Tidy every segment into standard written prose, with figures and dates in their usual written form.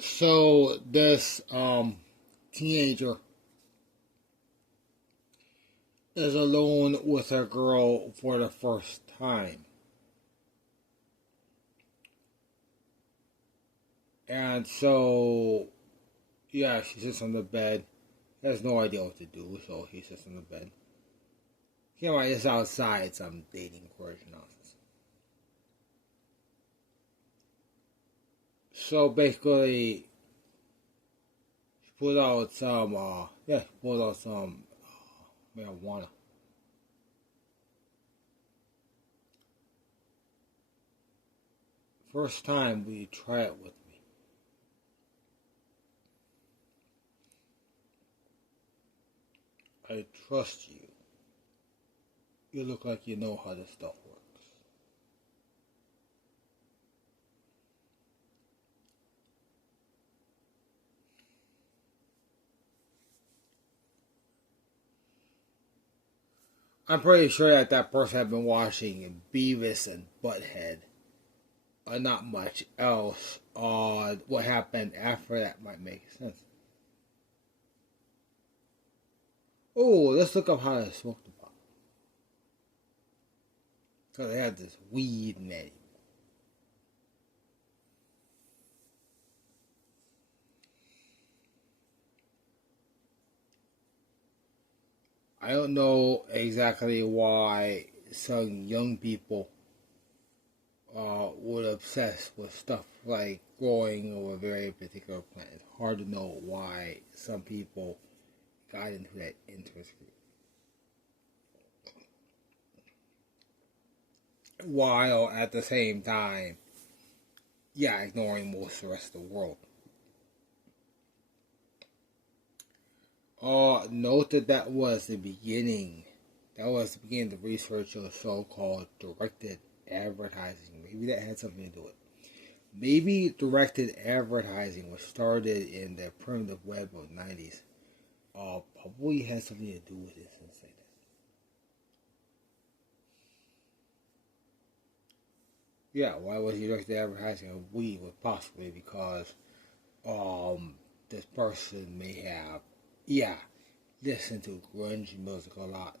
So this teenager is alone with a girl for the first time. And so, yeah, she sits on the bed. Has no idea what to do, so he sits on the bed. Keep in mind, it's outside some dating course nonsense. So basically, she pulled out some, marijuana. First time will you try it with me? I trust you. You look like you know how this stuff works. I'm pretty sure that that person had been watching Beavis and Butthead. Not much else. What happened after that might make sense. Oh, let's look up how to smoke the pot. Because they have this weed menu. I don't know exactly why some young people would obsess with stuff like growing of a very particular plant. It's hard to know why some people got into that interest group. While at the same time, yeah, ignoring most of the rest of the world. Note that that was the beginning. That was the beginning of the research of the so-called directed advertising. Maybe that had something to do with it. Maybe directed advertising, which started in the primitive web of the 90s, probably had something to do with this and say that. Yeah, why was he directed advertising of weed? Was possibly because this person may have, yeah, listened to grunge music a lot.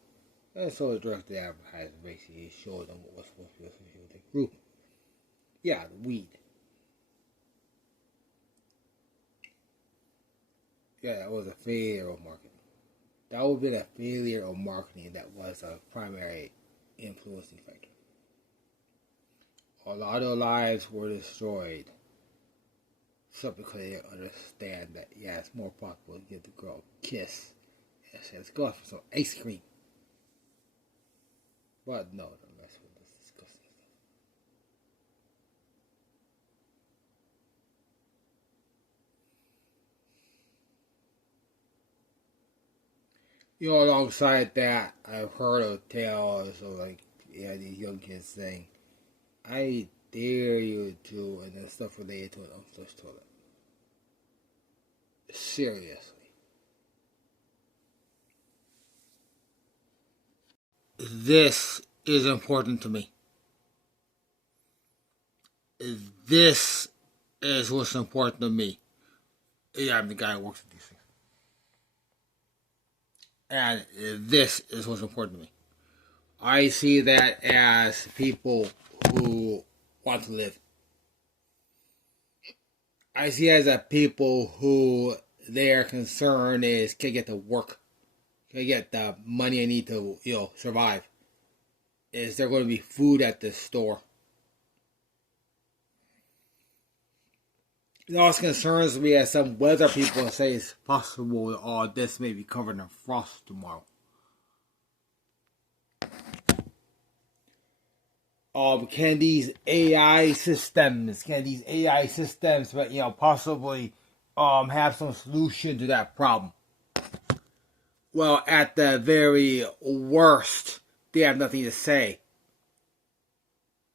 And so the directed advertising basically showed them what was supposed to be associated with the group. Yeah, the weed. Yeah, that was a failure of marketing. That would have been a failure of marketing that was a primary influencing factor. A lot of lives were destroyed simply because they didn't understand that, yeah, it's more possible to give the girl a kiss and say, let's go out for some ice cream. But no, don't mess with this disgusting stuff. You know, alongside that, I've heard of tales of like, yeah, these young kids saying, I dare you to, and then stuff related to an unflushed toilet. Seriously. This is important to me. This is what's important to me. Yeah, I'm the guy who works with these things. And this is what's important to me. I see that as people who want to live. I see it as a people who their concern is can I get to work, can I get the money I need to survive. Is there going to be food at this store? It also concerns me as some weather people say it's possible that all this may be covered in frost tomorrow. Can these AI systems, possibly have some solution to that problem? Well, at the very worst, they have nothing to say.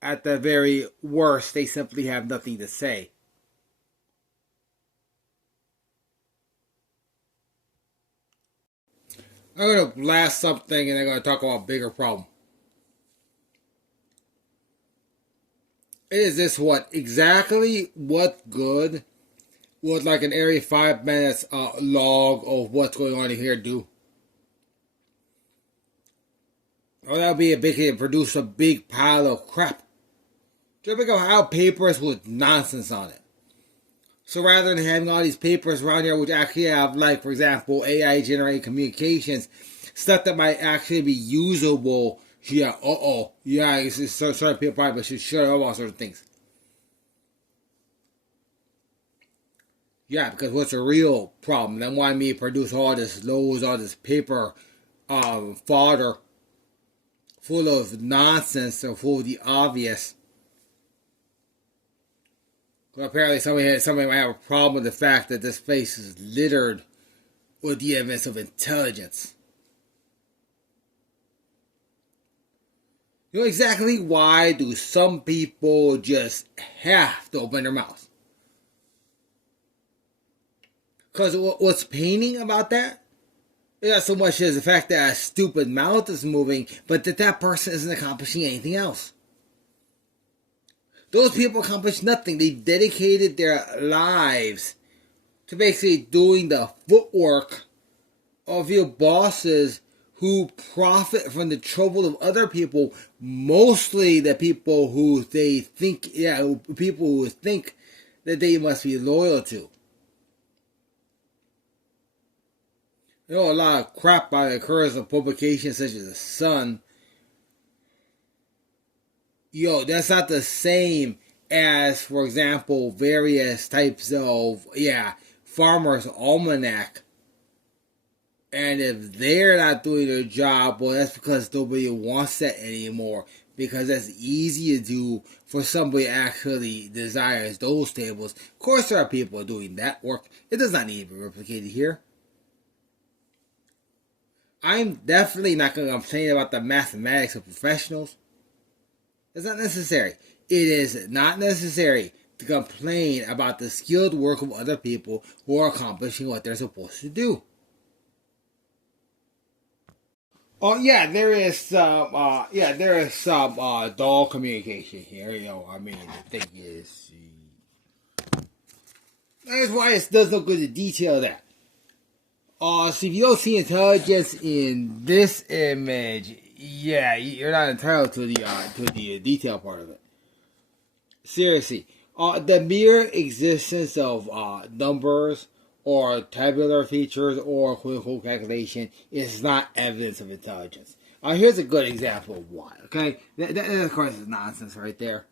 At the very worst, they simply have nothing to say. I'm going to blast something and I'm going to talk about a bigger problem. Is this what? Exactly what good would like an every 5 minutes log of what's going on in here do? Or that would be a big, produce a big pile of crap. Just think of how papers with nonsense on it. So rather than having all these papers around here which actually have, like, for example, AI generated communications, stuff that might actually be usable, it's certain people probably should shut up all sorts of things. Yeah, because what's a real problem? They want me to produce all this loads, all this paper fodder full of nonsense or full of the obvious. Well, apparently somebody might have a problem with the fact that this place is littered with the evidence of intelligence. You know exactly why do some people just have to open their mouths? Because what's painting about that is not so much as the fact that a stupid mouth is moving, but that person isn't accomplishing anything else. Those people accomplished nothing. They dedicated their lives to basically doing the footwork of your bosses who profit from the trouble of other people, mostly the people who they think, people who think that they must be loyal to. You know, a lot of crap that occurs in publications such as The Sun. That's not the same as, for example, various types of, Farmer's Almanac. And if they're not doing their job, well, that's because nobody wants that anymore. Because that's easy to do for somebody who actually desires those tables. Of course, there are people doing that work. It does not need to be replicated here. I'm definitely not going to complain about the mathematics of professionals. It's not necessary. It is not necessary to complain about the skilled work of other people who are accomplishing what they're supposed to do. Oh yeah, there is some dull communication here. The thing is, that's why it does no good to detail that. So if you don't see intelligence in this image, you're not entitled to the detail part of it. Seriously, the mere existence of numbers or tabular features or quote-unquote calculation is not evidence of intelligence. Here's a good example of why. Okay, that of course is nonsense right there.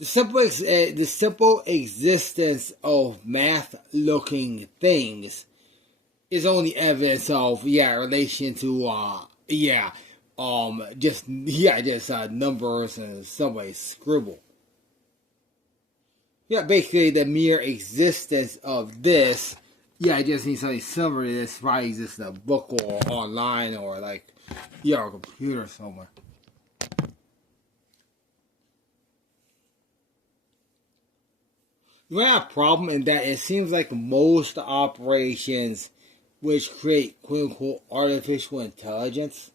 The simple existence of math-looking things is only evidence of relation to just numbers and somebody's scribble. Basically the mere existence of this, I just need something similar to this. Probably exists in a book or online or a computer somewhere. You have a problem in that it seems like most operations which create quote-unquote artificial intelligence,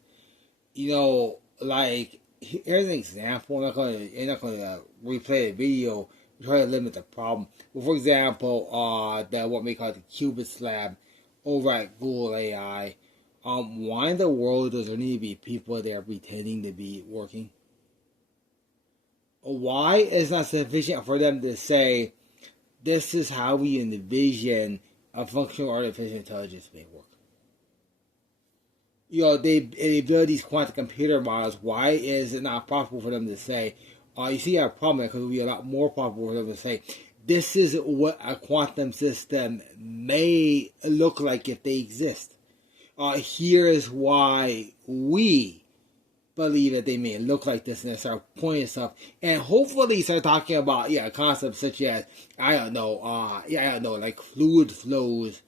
here's an example. I'm not going to replay the video. Try to limit the problem. But for example, what we call the Qubits Lab over at Google AI. Why in the world does there need to be people there pretending to be working? Why is it not sufficient for them to say, this is how we envision a functional artificial intelligence may work? They build these quantum computer models. Why is it not possible for them to say, you see a problem because it would be a lot more possible for them to say, this is what a quantum system may look like if they exist. Here is why we believe that they may look like this, and start pointing stuff, and hopefully start talking about concepts such as like fluid flows,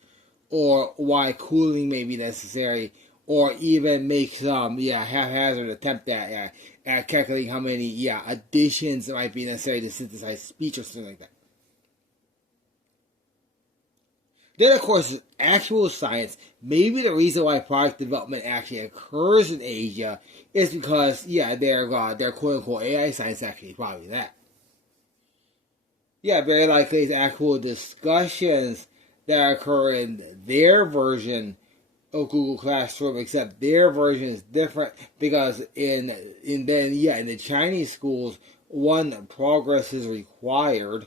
or why cooling may be necessary, or even make some haphazard attempt at calculating how many additions might be necessary to synthesize speech or something like that. Then, of course, actual science. Maybe the reason why product development actually occurs in Asia is because, their quote-unquote AI science actually is probably that. Yeah, very likely it's actual discussions that occur in their version of Google Classroom, except their version is different because in the Chinese schools, one, progress is required,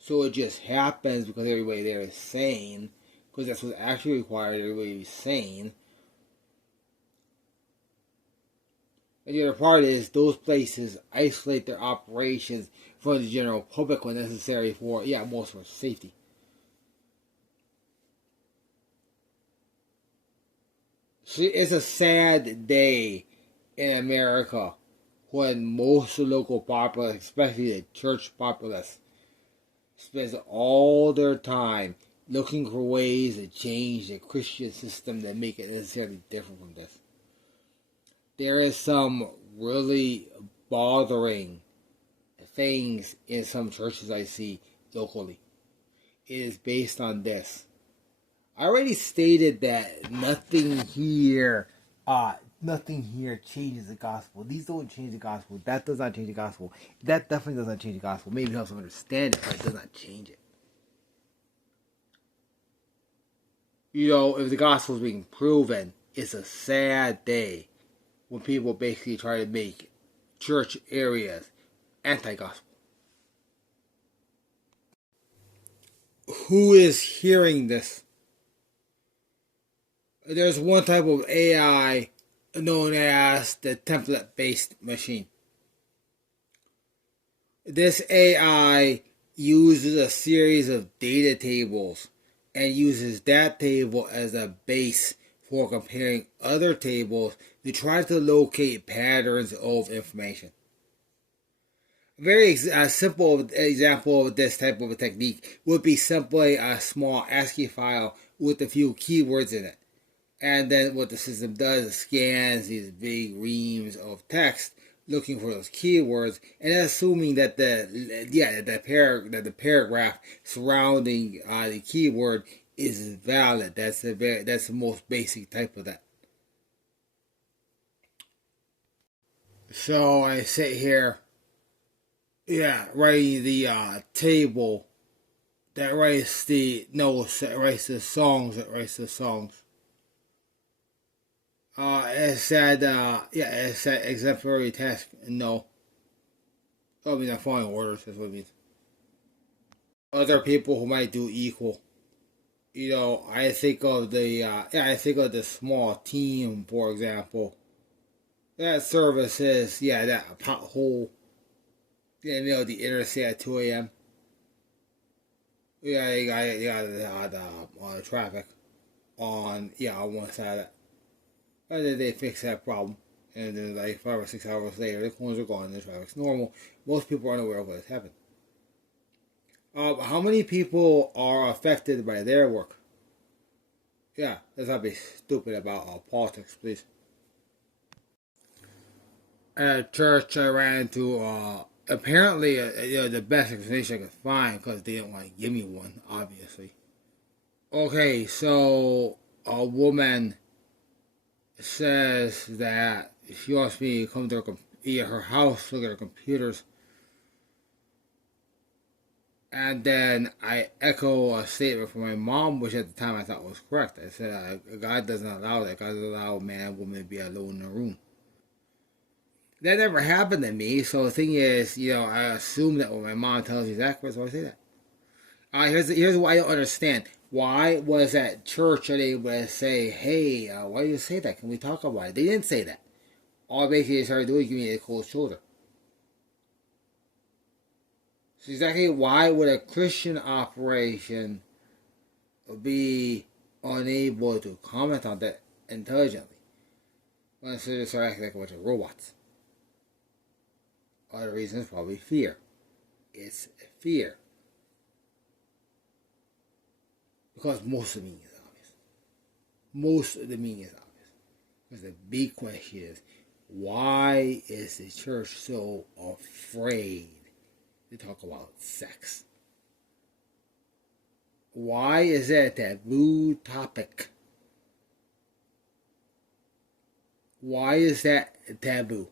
so it just happens because everybody there is sane, because that's what's actually required. Everybody is sane. And the other part is those places isolate their operations from the general public when necessary for, most for safety. So it's a sad day in America when most of the local populace, especially the church populace, spends all their time looking for ways to change the Christian system that make it necessarily different from this. There is some really bothering things in some churches I see locally. It is based on this. I already stated that nothing here changes the gospel. These don't change the gospel. That does not change the gospel. That definitely does not change the gospel. Maybe helps them understand it, but it does not change it. If the gospel is being proven, it's a sad day when people basically try to make church areas anti-gospel. Who is hearing this? There's one type of AI known as the template-based machine. This AI uses a series of data tables and uses that table as a base for comparing other tables to try to locate patterns of information. A very simple example of this type of a technique would be simply a small ASCII file with a few keywords in it. And then what the system does is scans these big reams of text looking for those keywords and assuming that the paragraph surrounding the keyword is valid. That's the most basic type of that. So I sit here, writing the table that writes the notes, that writes the songs, It said exemplary task. No. I mean, the following orders is what it means. Other people who might do equal. I think of the small team, for example. That services, that pothole. The interstate at 2 a.m. You got the traffic on one side of that. And then they fix that problem. And then 5 or 6 hours later, the cones are gone and the traffic's normal. Most people aren't aware of what has happened. How many people are affected by their work? Let's not be stupid about politics, please. At church, I ran into apparently the best explanation I could find because they didn't want to give me one, obviously. Okay, so a woman says that she wants me to come to her house, look at her computers, and then I echo a statement from my mom, which at the time I thought was correct. I said, God doesn't allow that. God doesn't allow a man and woman to be alone in a room. That never happened to me, so the thing is, I assume that when my mom tells me that, so I say that. Here's what I don't understand. Why was that church unable to say, hey, why do you say that? Can we talk about it? They didn't say that. All basically they started doing is giving me a cold shoulder. So exactly why would a Christian operation be unable to comment on that intelligently? When they start acting like a bunch of robots. Other reason is probably fear. It's fear. Because most of the meaning is obvious. Most of the meaning is obvious. Because the big question is, why is the church so afraid to talk about sex? Why is that a taboo topic? Why is that taboo?